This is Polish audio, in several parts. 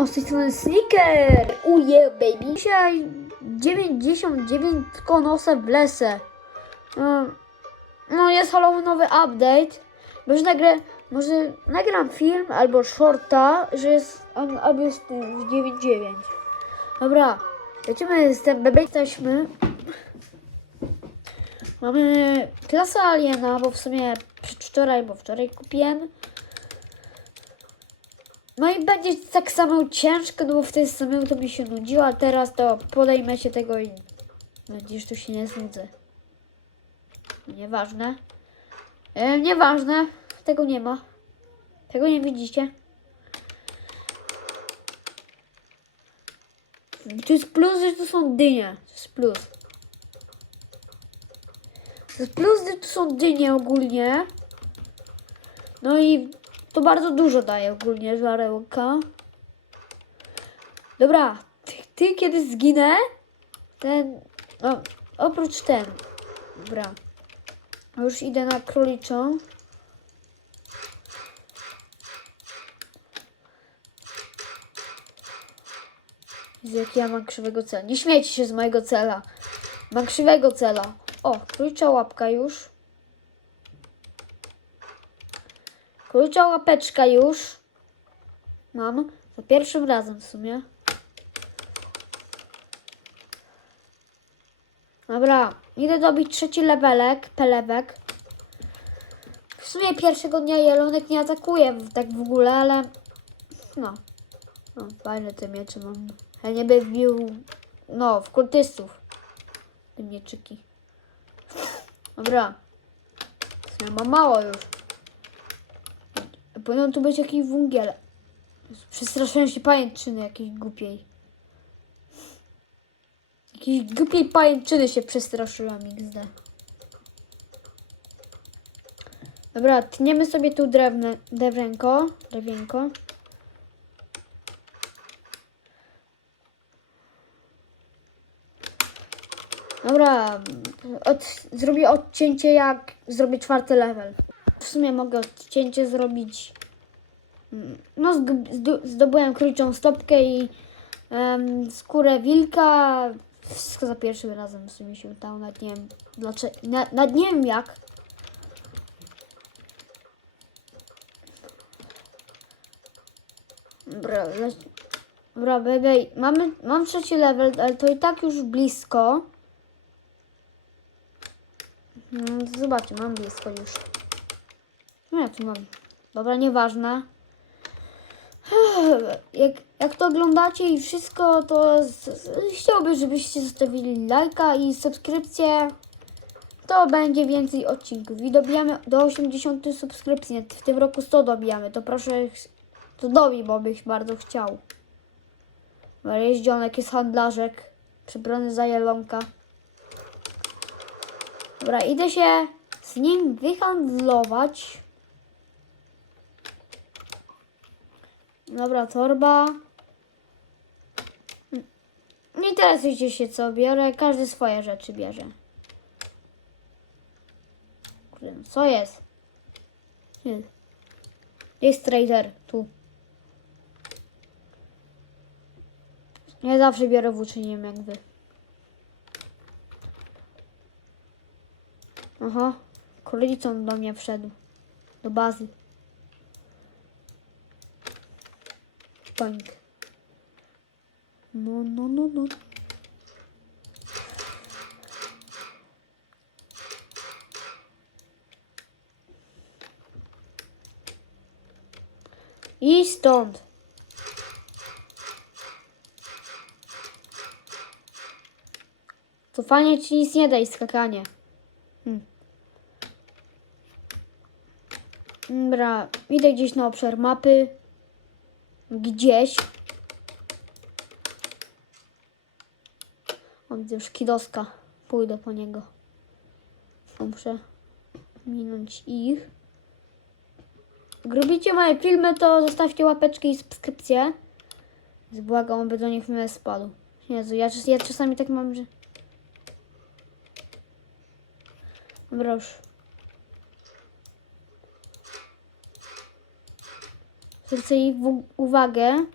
Siemano, z tej strony Sneaker! Uje, baby! Dzisiaj 99 konosa w lesie. Um, No, jest Halloweenowy update. Może, nagrę, może nagram film albo shorta, że jest, albo jest 99. Dobra, lecimy z tym bebe. Jesteśmy. Mamy klasę Aliena, bo w sumie przedwczoraj, bo wczoraj kupiłem. No i będzie tak samo ciężko, no bo wtedy samemu to mi się nudziło, a teraz to podejmę się tego i że tu się nie znudzę. Nieważne. E, nieważne. Tego nie ma. Tego nie widzicie. To jest plus, że to są dynie. To jest plus. To jest plus, że to są dynie ogólnie. No i to bardzo dużo daje ogólnie żarełka. Dobra, ty, ty kiedy zginę, ten, oprócz ten, dobra, już idę na króliczą. Jezu, jak ja mam krzywego cela. Nie śmiejcie się z mojego cela. Mam krzywego cela. O, królicza łapka już. Królicza łapeczka już. Mam. Za pierwszym razem w sumie. Dobra, idę dobić trzeci levelek, pelewek. W sumie pierwszego dnia jelonek nie atakuje tak w ogóle, ale no. No, fajne te miecze mam. Ja nie bym no, w kultystów. Te mieczyki. Dobra. W sumie mam mało już. Powinien tu być jakiś wungiel. Przestraszyłem się pajęczyny jakiejś głupiej. Jakiejś głupiej pajęczyny się przestraszyłam XD. Dobra, tniemy sobie tu drewne, drewienko. Drewienko. Dobra, od, zrobię odcięcie jak zrobię czwarty level. W sumie mogę odcięcie zrobić. mm, No, zdobyłem króliczą stopkę i em, skórę wilka. Wszystko za pierwszym razem w sumie się udało. Nawet nie wiem, dlaczego, na, nawet nie wiem jak. Dobra, Dobra, baby, mamy, mam trzeci level, ale to i tak już blisko. Mm, Zobaczcie, mam blisko już. No ja tu mam. Dobra, nieważne. Jak, jak to oglądacie i wszystko, to z, z, chciałbym, żebyście zostawili lajka i subskrypcję. To będzie więcej odcinków. I dobijamy do 80 subskrypcji. W tym roku 100 dobijamy. To proszę, to dobij, bo byś bardzo chciał. Bo Jest handlarzek. Przebrany za jelonka. Dobra, idę się z nim wyhandlować. Dobra, torba. Nie interesujcie się co biorę, każdy swoje rzeczy bierze. Kurde, no co jest? Jest trader, tu. Ja zawsze biorę włóczy, nie wiem jak wy. Aha, królicą do mnie wszedł. Do bazy. Boink. No, no, no, no. I stąd. Cofanie ci nic nie da i skakanie. Hmm. Dobra, idę gdzieś na obszar mapy. Gdzieś. O, widzę już kidoska. Pójdę po niego. Muszę minąć ich. Jak lubicie moje filmy, to zostawcie łapeczki i subskrypcję. Błagam, aby do nich mnie spadł. Jezu, ja, ja czasami tak mam, że... Dobra już. zwrócę jej uwagę.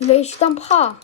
Wyjść tam pcha.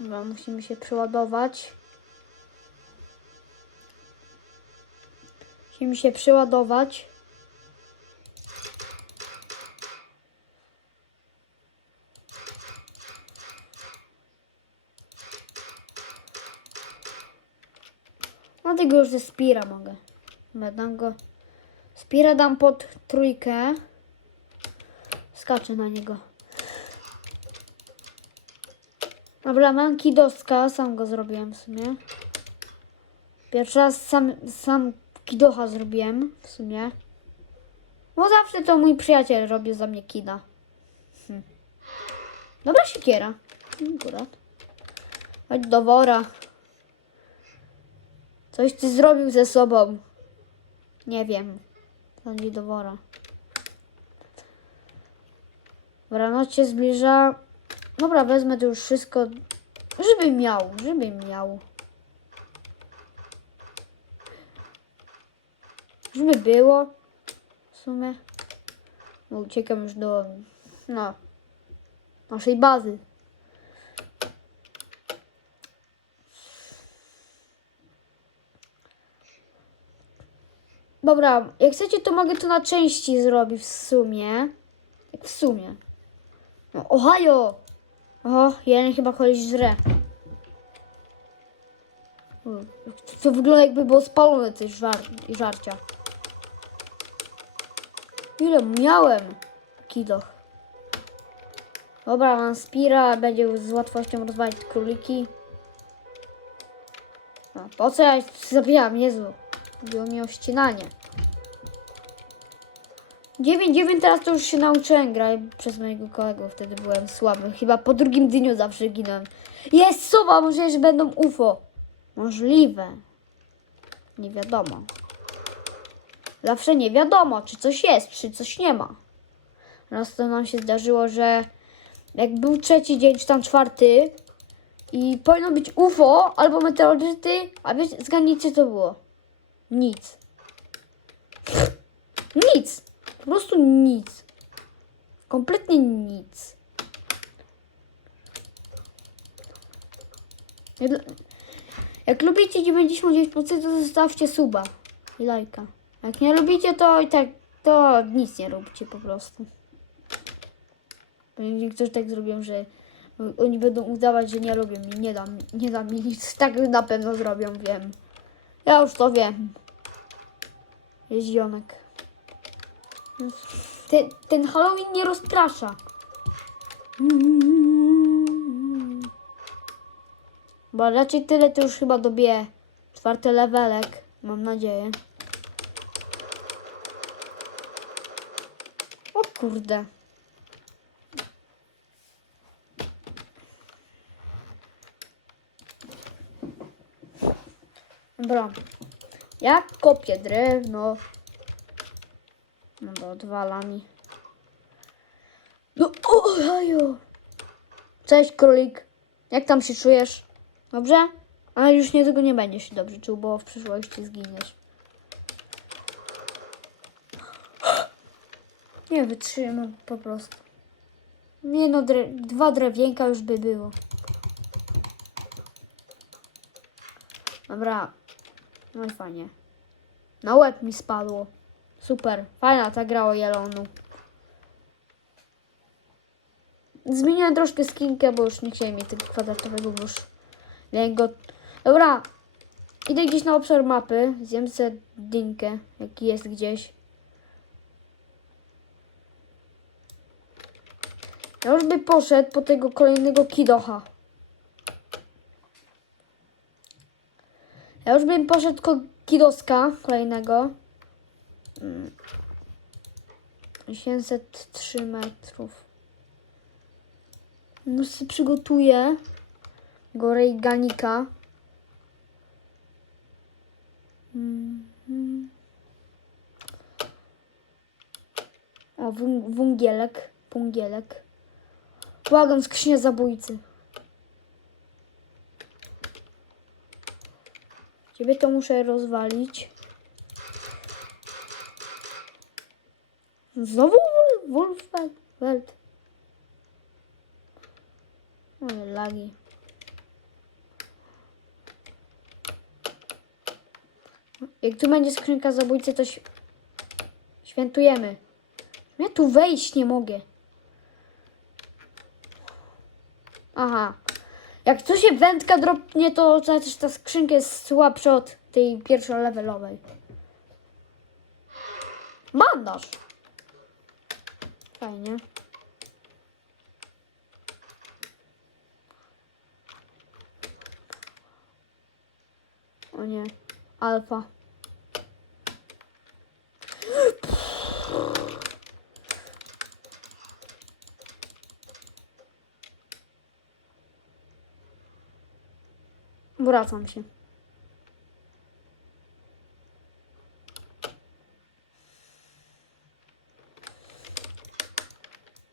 Dobra, musimy się przeładować. Musimy się przeładować. Już ze Spira mogę. Dam go. Spira dam pod trójkę. Skaczę na niego. Dobra, mam kidoska, sam go zrobiłem w sumie. Pierwszy raz sam, sam kidocha zrobiłem w sumie. Bo zawsze to mój przyjaciel robi za mnie kida. Hm. Dobra siekiera. Akurat. Chodź do wora. Coś ty zrobił ze sobą. Nie wiem. Chodź do wora. Dobra, się zbliża. Dobra, wezmę to już wszystko, żeby miał, żeby miał. Żeby było. W sumie. No, uciekam już do, no, naszej bazy. Dobra, jak chcecie, to mogę to na części zrobić w sumie. Jak w sumie. No, Ohio! O, jeden chyba koleś żre. U, To wygląda jakby było spalone coś żar żarcia. Ile miałem? Kiloch. Dobra, mam Spira, będzie z łatwością rozwalić króliki. A, po co ja zabijam? Jezu. Chodziło mi o ścinanie. 9-9 teraz to już się nauczyłem grać przez mojego kolegów, wtedy byłem słaby. Chyba po drugim dniu zawsze ginąłem. Jest sowa, może że będą UFO. Możliwe. Nie wiadomo. Zawsze nie wiadomo, czy coś jest, czy coś nie ma. Raz to nam się zdarzyło, że jak był trzeci dzień, czy tam czwarty i powinno być UFO albo meteoryty, a wiecie, zgadnijcie co było. Nic. Nic. Po prostu nic. Kompletnie nic. Jak, lubicie 99%, to zostawcie suba i lajka. Jak nie lubicie, to i tak, to nic nie róbcie po prostu. Niektórzy tak zrobią, że oni będą udawać, że nie lubią mi, nie dam, nie dam mi nic. Tak na pewno zrobią, wiem. Ja już to wiem. Jest ziomek. Ten, ten Halloween nie rozprasza. Bo raczej tyle to już chyba dobiję. Czwarty levelek, mam nadzieję. O kurde. Dobra. Ja kopię drewno. No to odwala mi. No, ojo. Cześć, królik. Jak tam się czujesz? Dobrze? Ale już nie tego nie będziesz się dobrze czuł, bo w przyszłości zginiesz. Nie wytrzymam po prostu. Nie no, dre dwa drewienka już by było. Dobra. No i fajnie. Na łeb mi spadło. Super. Fajna ta gra o jelonu. Zmieniłem troszkę skinkę, bo już nie chciałem mieć tego kwadratowego, już miałem go... Dobra. Idę gdzieś na obszar mapy. Zjem sobie dynkę, jaki jest gdzieś. Ja już by poszedł po tego kolejnego kidocha. Ja już bym poszedł ko kidoska kolejnego. Mm. 803 metrów. Już sobie przygotuję go Rejganika. Mhm. O, wung- wungielek, pungielek. Błagam, skrzynia zabójcy. Ciebie to muszę rozwalić. Znowu Wolfwelt. Moje lagi. Jak tu będzie skrzynka zabójcy, to świętujemy. Ja tu wejść nie mogę. Aha. Jak tu się wędka dropnie, to też ta skrzynka jest słabsza od tej pierwszolevelowej. Bandaż. Fajnie. O nie. Alfa. Wracam się.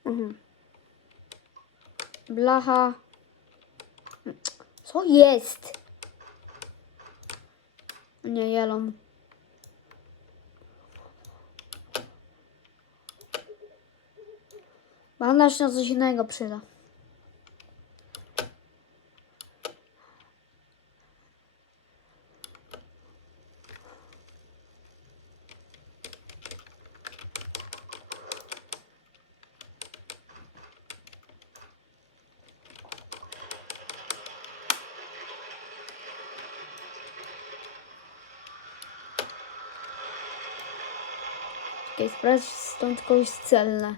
Mhm. Blacha. Co jest? Nie, jelon. Bandaż na coś innego przyda. Czekaj, sprawdź stąd kogoś celne.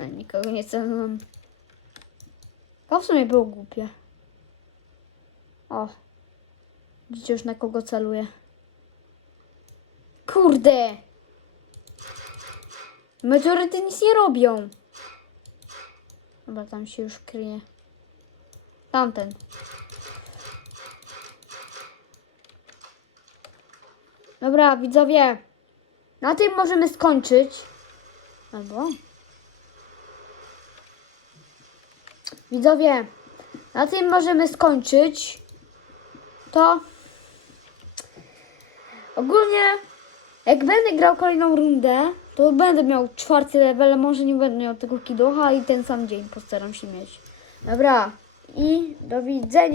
A nikogo nie celnąłem. To w sumie było głupie. O. Widzicie już na kogo celuję. Kurde! Meteoryty nic nie robią. Dobra, tam się już kryje. Tamten. Dobra, widzowie. Na tym możemy skończyć. Albo. Widzowie, na tym możemy skończyć. To. Ogólnie, jak będę grał kolejną rundę, to będę miał czwarty level, może nie będę miał tego kidocha i ten sam dzień postaram się mieć. Dobra, i do widzenia.